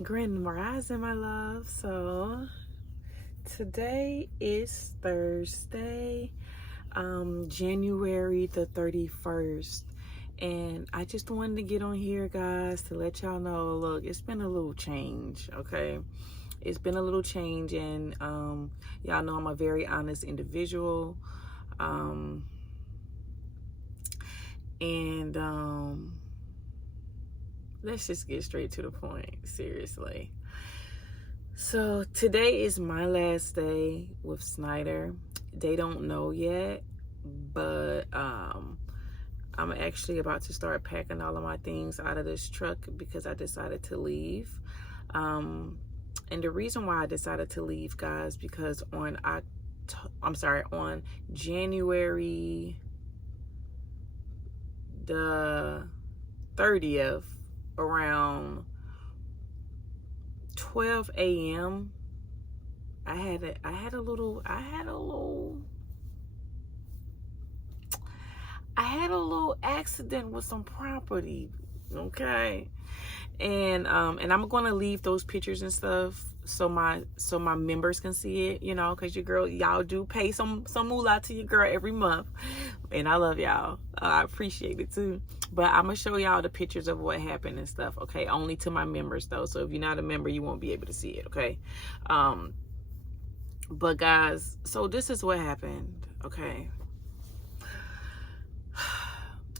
Grand Rising, my love. So today is Thursday, January the 31st. And I just wanted to get on here, guys, to let y'all know, look, it's been a little change, okay? It's been a little change, and y'all know I'm a very honest individual. Let's just get straight to the point, seriously. So today is my last day with Schneider. They don't know yet, but I'm actually about to start packing all of my things out of this truck because I decided to leave. And the reason why I decided to leave, guys, because on January the 30th, around 12 a.m. I had a little accident with some property, okay? And I'm gonna leave those pictures and stuff so my members can see it, because y'all do pay some moolah to your girl every month, and I love y'all. I appreciate it too. But I'm gonna show y'all the pictures of what happened and stuff, okay? Only to my members though. So if you're not a member, you won't be able to see it, okay? But guys, so this is what happened, okay?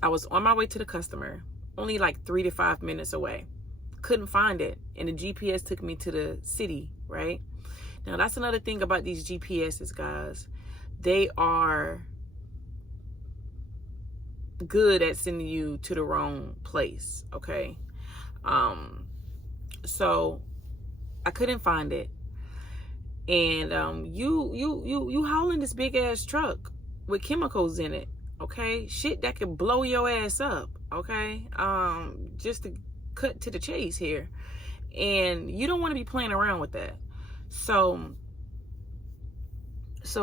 I was on my way to the customer, only like 3 to 5 minutes away. Couldn't find it, and the GPS took me to the city, right? Now that's another thing about these GPSs, guys. They are good at sending you to the wrong place, okay? So I couldn't find it, and you hauling this big ass truck with chemicals in it, okay? Shit that could blow your ass up, okay? Just to cut to the chase here, and you don't want to be playing around with that. So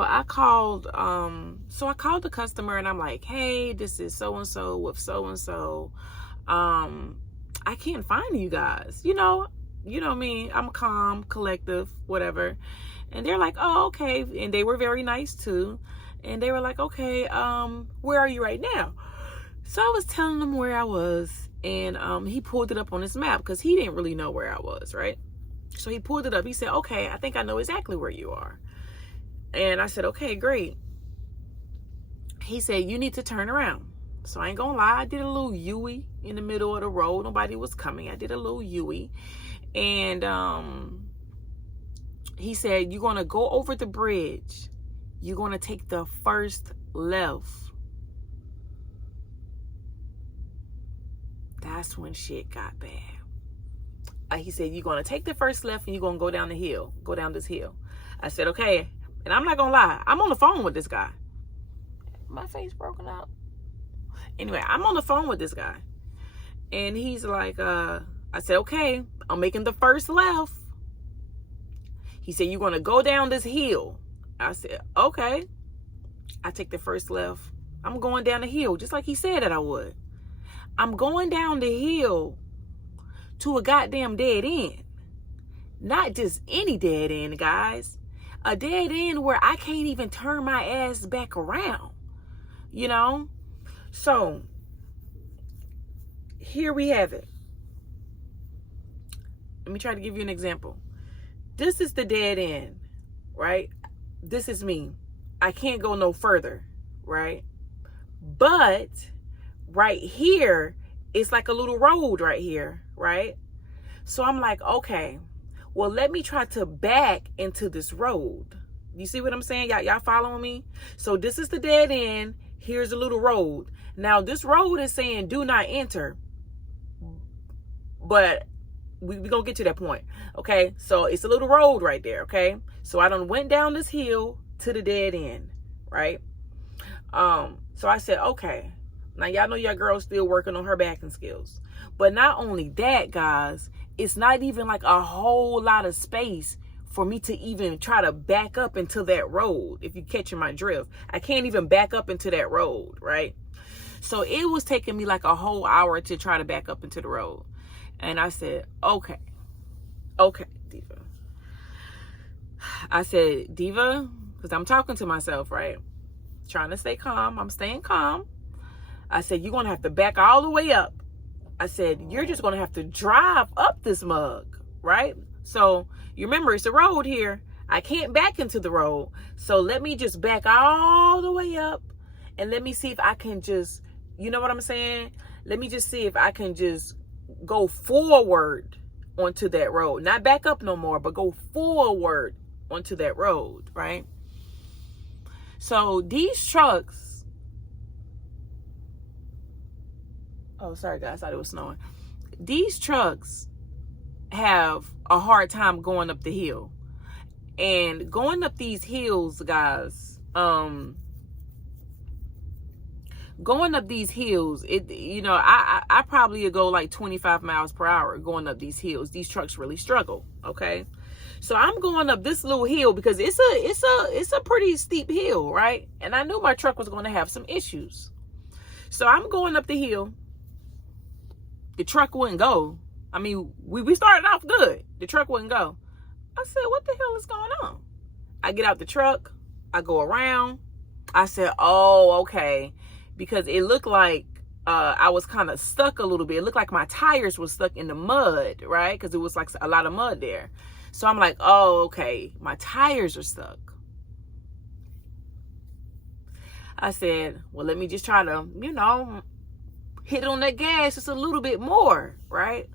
I called the customer, and I'm like, hey, this is so and so with so and so. I can't find you guys. You know me. I'm calm, collective, whatever. And they're like, oh, okay. And they were very nice too. And they were like, okay, where are you right now? So I was telling them where I was, and he pulled it up on his map because he didn't really know where I was, right? So he pulled it up. He said, okay, I think I know exactly where you are. And I said, okay, great. He said, you need to turn around. So I ain't gonna lie, I did a little U-ey in the middle of the road. Nobody was coming. I did a little U-ey. And he said, you're gonna go over the bridge. You're gonna take the first left. That's when shit got bad. He said, you're gonna take the first left and you're gonna go down this hill. I said, okay. And I'm not gonna lie, I'm on the phone with this guy. My face broken out. Anyway, I'm on the phone with this guy. And he's like, I said, okay, I'm making the first left. He said, you're gonna go down this hill. I said, okay. I take the first left. I'm going down the hill, just like he said that I would. I'm going down the hill to a goddamn dead end. Not just any dead end, guys. A dead end where I can't even turn my ass back around, So here we have it. Let me try to give you an example. This is the dead end, right? This is me. I can't go no further, right? But right here, it's like a little road right here, right? So I'm like, okay, well, let me try to back into this road. You see what I'm saying? Y'all following me? So this is the dead end. Here's a little road. Now this road is saying do not enter. But we're going to get to that point. Okay? So it's a little road right there. Okay? So I done went down this hill to the dead end. Right? So I said, okay. Now y'all know your girl's still working on her backing skills. But not only that, guys, it's not even like a whole lot of space for me to even try to back up into that road. If you're catching my drift, I can't even back up into that road, right? So it was taking me like a whole hour to try to back up into the road. And I said, okay, Okay, Diva. I said, Diva, because I'm talking to myself, right? Trying to stay calm. I'm staying calm. I said, you're going to have to back all the way up. I said, you're just going to have to drive up this mug, right? So you remember, it's a road here. I can't back into the road. So let me just back all the way up and let me see if I can just, you know what I'm saying? Let me just see if I can just go forward onto that road. Not back up no more, but go forward onto that road, right? So these trucks, oh, sorry guys, I thought it was snowing. These trucks have a hard time going up the hill. And going up these hills, guys, going up these hills, I probably go like 25 miles per hour going up these hills. These trucks really struggle, okay? So I'm going up this little hill because it's a pretty steep hill, right? And I knew my truck was going to have some issues. So I'm going up the hill. The truck wouldn't go. I mean, we started off good. The truck wouldn't go. I said, what the hell is going on? I get out the truck. I go around. I said, oh, okay. Because it looked like I was kind of stuck a little bit. It looked like my tires were stuck in the mud, right? Because it was like a lot of mud there. So I'm like, oh, okay. My tires are stuck. I said, well, let me just try to, hit on that gas just a little bit more, right?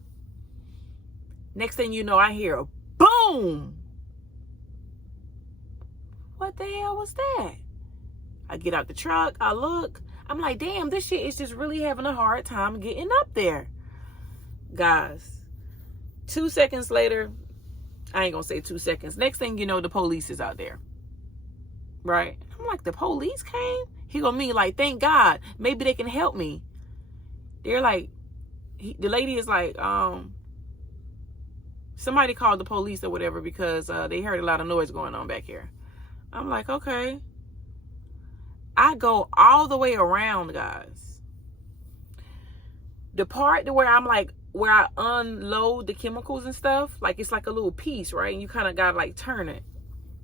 Next thing you know, I hear a boom. What the hell was that? I get out the truck. I look. I'm like, damn, this shit is just really having a hard time getting up there. Guys, 2 seconds later, I ain't gonna say 2 seconds. Next thing you know, the police is out there. Right? I'm like, the police came? He gonna mean like, thank God. Maybe they can help me. They're like, the lady is like, somebody called the police or whatever because they heard a lot of noise going on back here. I'm like, okay. I go all the way around, guys. The part where I'm like, where I unload the chemicals and stuff, like it's like a little piece, right? And you kind of got to like turn it.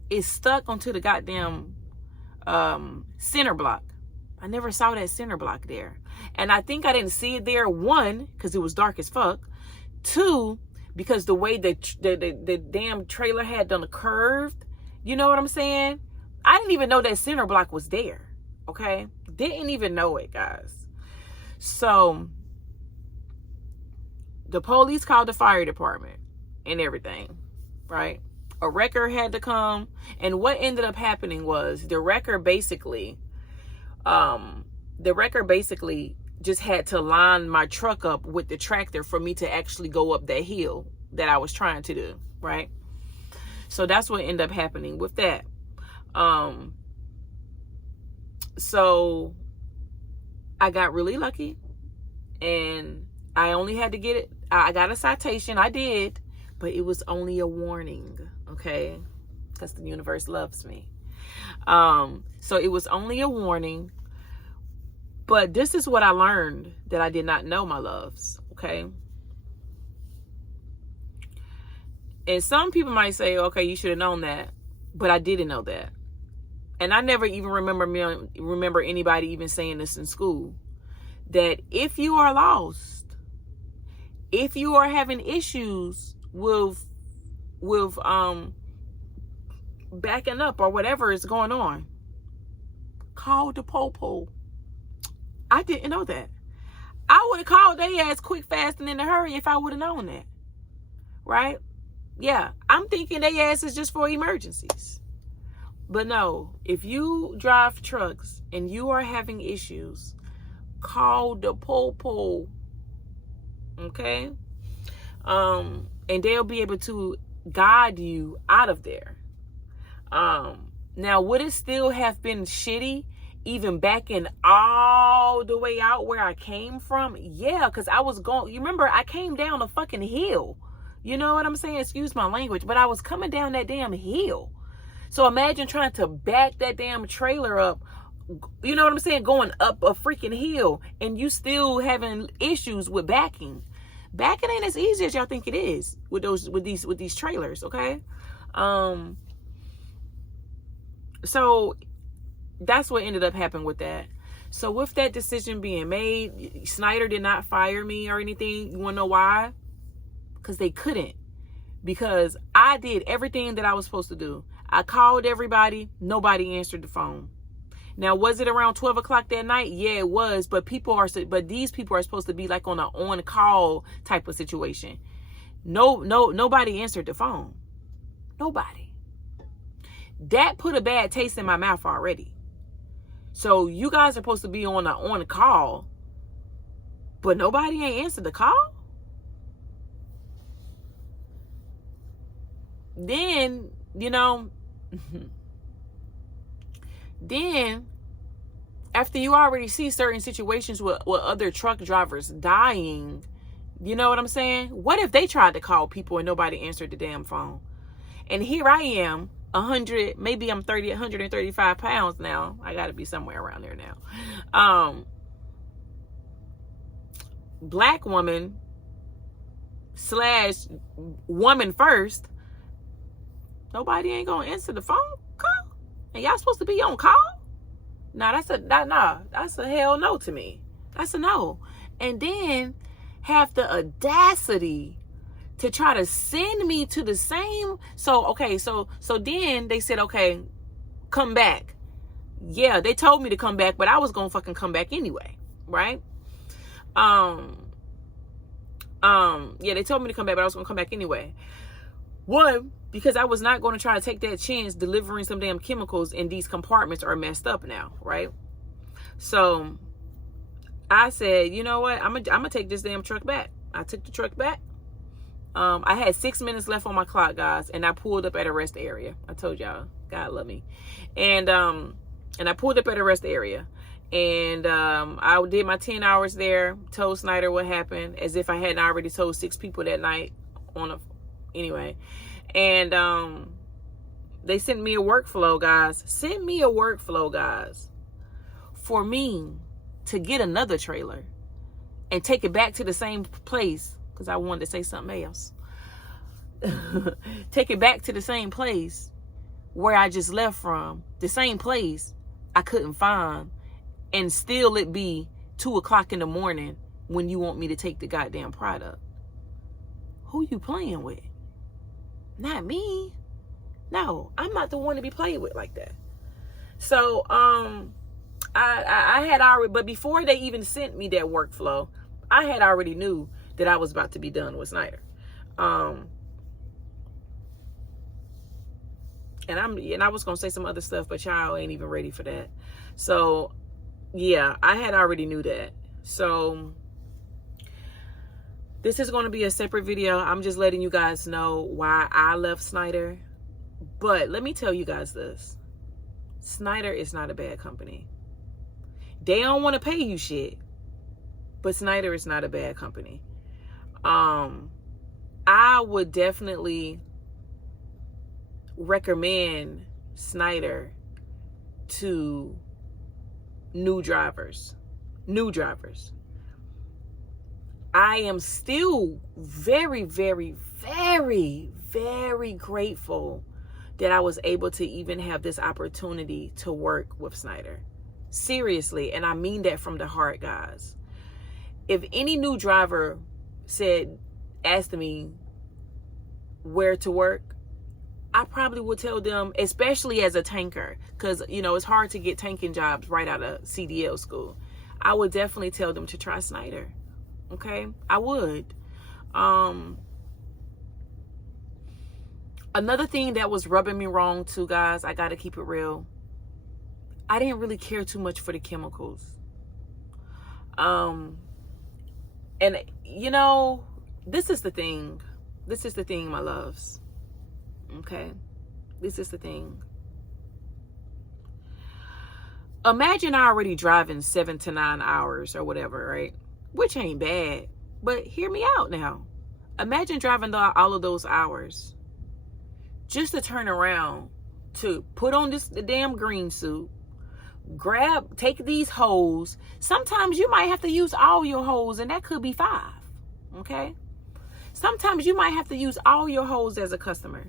It's stuck onto the goddamn center block. I never saw that center block there. And I think I didn't see it there, 1, because it was dark as fuck. 2, because the way the damn trailer had done a curved, you know what I'm saying? I didn't even know that center block was there. Okay? Didn't even know it, guys. So the police called the fire department and everything, right? A wrecker had to come. And what ended up happening was the wrecker basically just had to line my truck up with the tractor for me to actually go up that hill that I was trying to do, right? So that's what ended up happening with that. So I got really lucky and I only had to get it. I got a citation. I did, but it was only a warning, okay? Because the universe loves me. So it was only a warning. But this is what I learned that I did not know, my loves, okay? And some people might say, okay, you should have known that. But I didn't know that. And I never even remember anybody even saying this in school. That if you are lost, if you are having issues with backing up or whatever is going on, call the po-po. I didn't know that. I would have called their ass quick, fast, and in a hurry if I would have known that. Right? Yeah, I'm thinking their ass is just for emergencies. But no, if you drive trucks and you are having issues, call the po-po. Okay? And they'll be able to guide you out of there. Now, would it still have been shitty even backing all the way out where I came from? Yeah, because I was going, you remember, I came down a fucking hill. You know what I'm saying? Excuse my language, but I was coming down that damn hill. So imagine trying to back that damn trailer up, you know what I'm saying, going up a freaking hill, and you still having issues with backing. Backing ain't as easy as y'all think it is with these trailers, okay? So that's what ended up happening with that. So with that decision being made, Schneider did not fire me or anything. You want to know why? Because they couldn't. Because I did everything that I was supposed to do. I called everybody. Nobody answered the phone. Now, was it around 12 o'clock that night? Yeah, it was. But these people are supposed to be like on an on-call type of situation. Nobody answered the phone. Nobody. That put a bad taste in my mouth already. So you guys are supposed to be on call, but nobody ain't answered the call? Then, then after you already see certain situations with other truck drivers dying, you know what I'm saying? What if they tried to call people and nobody answered the damn phone? And here I am, 100, maybe I'm 135 pounds now. I got to be somewhere around there now. Black woman / woman first. Nobody ain't gonna answer the phone call, and y'all supposed to be on call. That's a hell no to me. That's a no. And then have the audacity to try to send me to the same. So then they said, okay, come back. Yeah, they told me to come back, but I was gonna fucking come back anyway, right? Yeah, they told me to come back, but I was gonna come back anyway. One, because I was not going to try to take that chance delivering some damn chemicals, and these compartments are messed up now, right? So I said, you know what? I'm gonna take this damn truck back. I took the truck back. I had 6 minutes left on my clock, guys, and I pulled up at a rest area. I told y'all, God love me. And I pulled up at a rest area. And I did my 10 hours there, told Schneider what happened, as if I hadn't already told 6 people that night anyway. And they sent me a workflow, guys. Sent me a workflow, guys, for me to get another trailer and take it back to the same place, because I wanted to say something else. Take it back to the same place where I just left from. The same place I couldn't find. And still it be 2 o'clock in the morning when you want me to take the goddamn product. Who you playing with? Not me. No, I'm not the one to be played with like that. So I had already, but before they even sent me that workflow, I had already knew that I was about to be done with Schneider. And I was gonna say some other stuff, but y'all ain't even ready for that. So yeah, I had already knew that. So this is going to be a separate video. I'm just letting you guys know why I left Schneider. But let me tell you guys this. Schneider is not a bad company. They don't want to pay you shit. But Schneider is not a bad company. I would definitely recommend Schneider to new drivers. I am still very, very, very, very grateful that I was able to even have this opportunity to work with Schneider. Seriously, and I mean that from the heart, guys. If any new driver asked me where to work, I probably would tell them, especially as a tanker, because, it's hard to get tanking jobs right out of CDL school. I would definitely tell them to try Schneider. Okay? I would. Another thing that was rubbing me wrong too, guys, I got to keep it real. I didn't really care too much for the chemicals. And, this is the thing. This is the thing, my loves. Okay? This is the thing. Imagine already driving 7 to 9 hours or whatever, right? Which ain't bad. But hear me out now. Imagine driving all of those hours just to turn around to put on the damn green suit, take these hoses. Sometimes you might have to use all your hoses, and that could be 5. Okay? Sometimes you might have to use all your hose as a customer.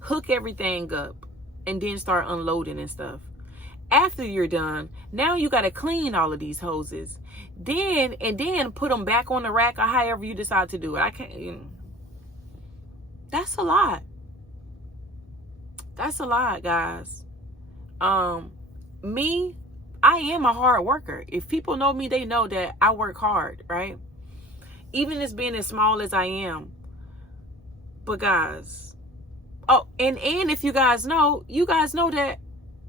Hook everything up and then start unloading and stuff. After you're done, now you got to clean all of these hoses. Then put them back on the rack or however you decide to do it. I can't. That's a lot. That's a lot, guys. Me, I am a hard worker. If people know me, they know that I work hard, right? Even as being as small as I am. But guys, oh, and if you guys know that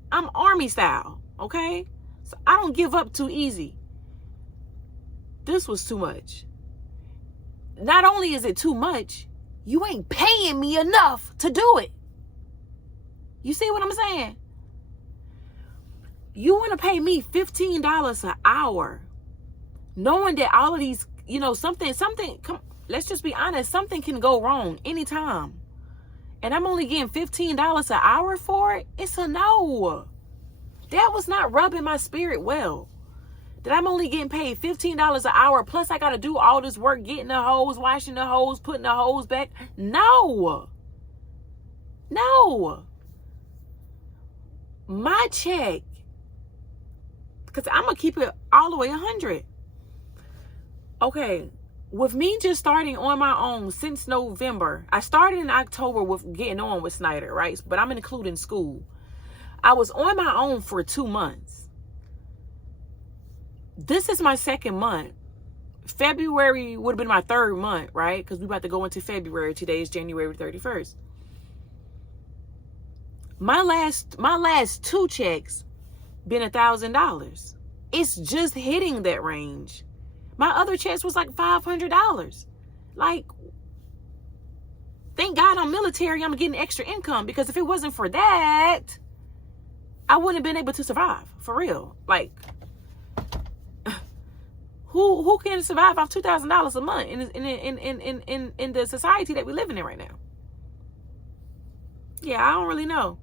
I'm army style, okay? So I don't give up too easy. This was too much. Not only is it too much, you ain't paying me enough to do it. You see what I'm saying? You want to pay me $15 an hour, knowing that all of these, let's just be honest, something can go wrong anytime. And I'm only getting $15 an hour for it? It's a no. That was not rubbing my spirit well. That I'm only getting paid $15 an hour, plus I got to do all this work, getting the hose, washing the hose, putting the hose back. No. My check, because I'm going to keep it all the way 100. Okay. With me just starting on my own since November, I started in October with getting on with Schneider, right? But I'm including school. I was on my own for 2 months. This is my 2nd month. February would have been my 3rd month, right? Because we're about to go into February. Today is January 31st. My last 2 checks been $1,000. It's just hitting that range. My other checks was like $500. Like, thank God I'm military. I'm getting extra income, because if it wasn't for that, I wouldn't have been able to survive, for real. Like, who can survive off $2,000 a month in the society that we're living in right now? Yeah, I don't really know.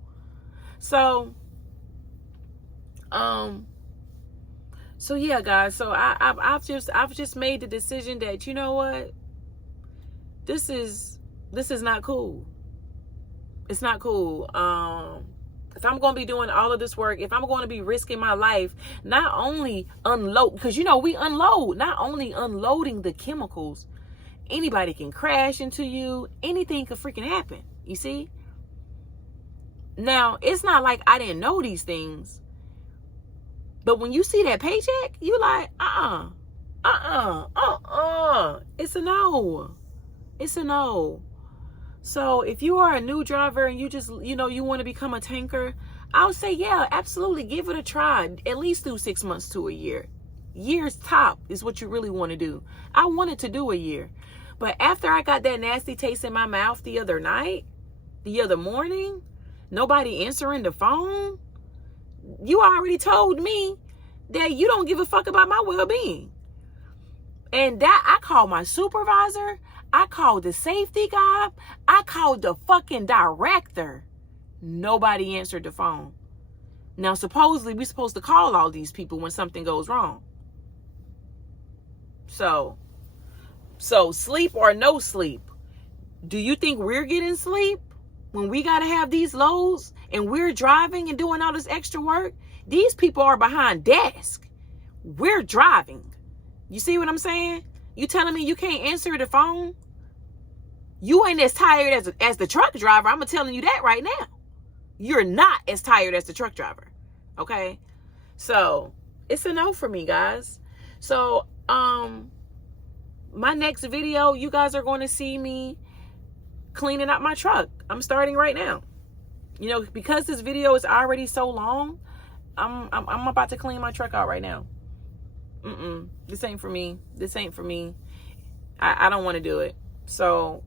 So yeah, guys. So I've just made the decision that, you know what, this is not cool. It's not cool. If I'm going to be doing all of this work, if I'm going to be risking my life, not only unload, because we unload, not only unloading the chemicals, anybody can crash into you, anything could freaking happen. You see? Now, it's not like I didn't know these things. But when you see that paycheck, you like, it's a no. It's a no. So if you are a new driver and you just, you want to become a tanker, I'll say, yeah, absolutely. Give it a try. At least do 6 months to a year. Years top is what you really want to do. I wanted to do a year. But after I got that nasty taste in my mouth the other morning, nobody answering the phone, you already told me that you don't give a fuck about my well-being. And that I called my supervisor. I called the safety guy. I called the fucking director. Nobody answered the phone. Now, supposedly, we're supposed to call all these people when something goes wrong. So sleep or no sleep. Do you think we're getting sleep when we got to have these loads and we're driving and doing all this extra work? These people are behind desk. We're driving. You see what I'm saying? You telling me you can't answer the phone? You ain't as tired as the truck driver. I'm telling you that right now. You're not as tired as the truck driver. Okay? So, it's a no for me, guys. So, my next video, you guys are going to see me cleaning up my truck. I'm starting right now. Because this video is already so long, I'm about to clean my truck out right now. This ain't for me. I don't want to do it. So,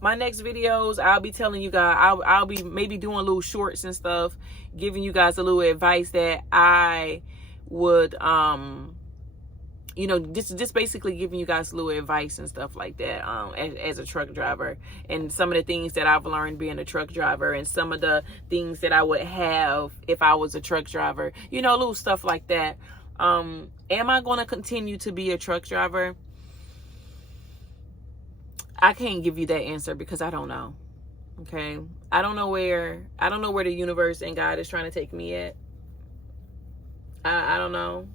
my next videos, I'll be telling you guys, I'll be maybe doing little shorts and stuff, giving you guys a little advice that I would, just basically giving you guys a little advice and stuff like that, as a truck driver, and some of the things that I've learned being a truck driver, and some of the things that I would have if I was a truck driver, little stuff like that. Am I going to continue to be a truck driver? I can't give you that answer because I don't know. Okay. I don't know where the universe and God is trying to take me at. I don't know.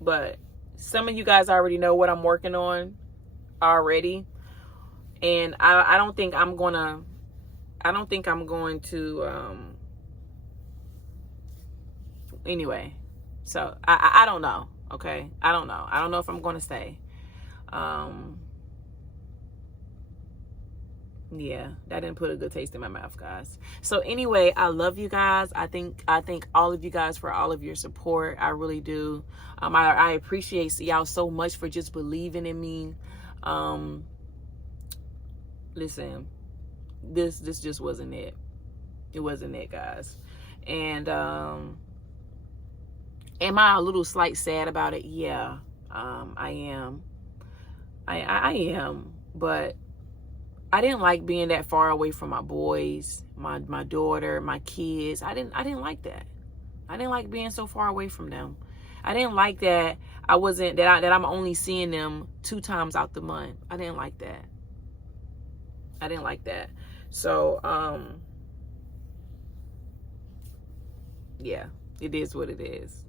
But some of you guys already know what I'm working on already. And I don't think I'm going to, anyway. So I don't know. Okay. I don't know. I don't know if I'm going to stay. Yeah, that didn't put a good taste in my mouth, guys. So anyway, I love you guys. I thank all of you guys for all of your support. I really do. I appreciate y'all so much for just believing in me. Listen, this just wasn't it. It wasn't it, guys. And am I a little slight sad about it? Yeah, I am. I am, but I didn't like being that far away from my boys, my daughter, my kids. I didn't like that. I didn't like being so far away from them. I didn't like that that I'm only seeing them 2 times out the month. I didn't like that. I didn't like that. So yeah, it is what it is.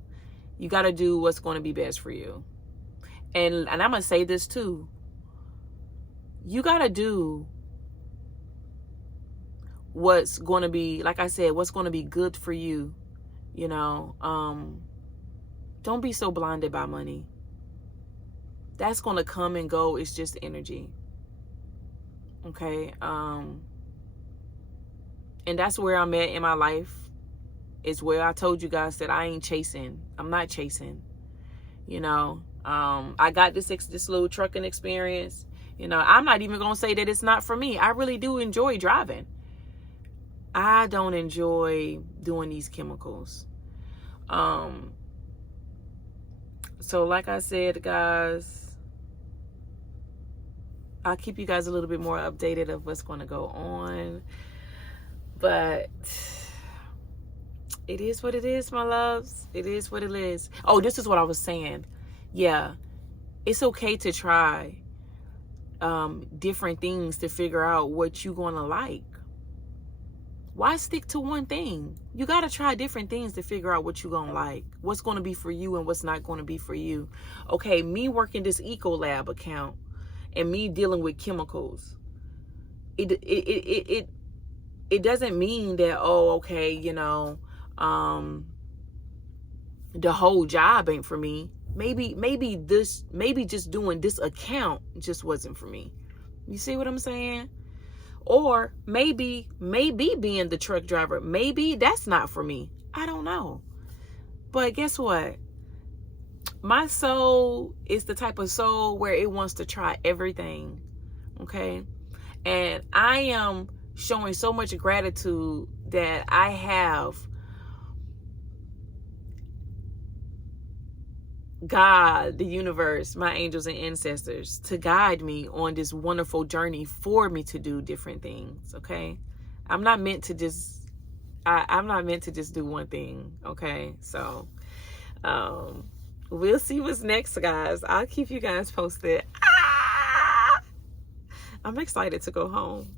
You got to do what's going to be best for you. And I'm going to say this too. You got to do what's going to be, like I said, what's going to be good for you. You know, don't be so blinded by money. That's going to come and go. It's just energy. Okay. And that's where I'm at in my life, is where I told you guys that I ain't chasing. I'm not chasing, you know. I got this little trucking experience. You know, I'm not even going to say that it's not for me. I really do enjoy driving. I don't enjoy doing these chemicals. So like I said, guys, I'll keep you guys a little bit more updated of what's going to go on. But it is what it is, my loves. It is what it is. Oh, this is what I was saying. Yeah, it's okay to try different things to figure out what you're going to like. Why stick to one thing? You got to try different things to figure out what you're going to like, what's going to be for you and what's not going to be for you. Okay, me working this Ecolab account and me dealing with chemicals, it doesn't mean that, oh, okay, you know, the whole job ain't for me. Maybe just doing this account just wasn't for me. You see what I'm saying? Or maybe being the truck driver, maybe that's not for me. I don't know. But guess what? My soul is the type of soul where it wants to try everything. Okay? And I am showing so much gratitude that I have God, the universe, my angels and ancestors to guide me on this wonderful journey for me to do different things. Okay. I'm not meant to just do one thing. Okay. So, we'll see what's next, guys. I'll keep you guys posted. I'm excited to go home.